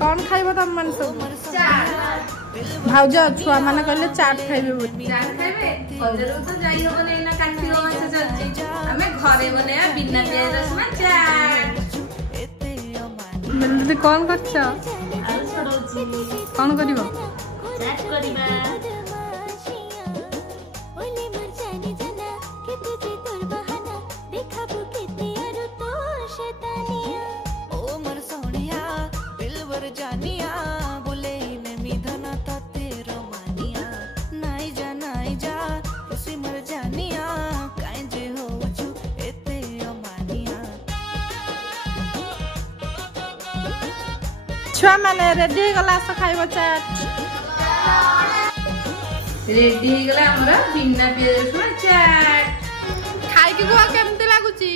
कौन खाइबो तम मन सब भाउज छुआ माने कहले चाट खाइबे बोली चाट खाइबे बजार तो जाई हो बने ना काठी हो माछ चलची हमें घरे बने बिना प्याज रसुन चाट दीदी कौन करछ आलू छडौची कौन करिवो चाट करिबा छुआ माने रेडी गला से खाइबो चाट रेडी गला हमरा बिना प्याज रसुन चाट खाइ के गुआ केमते लागुची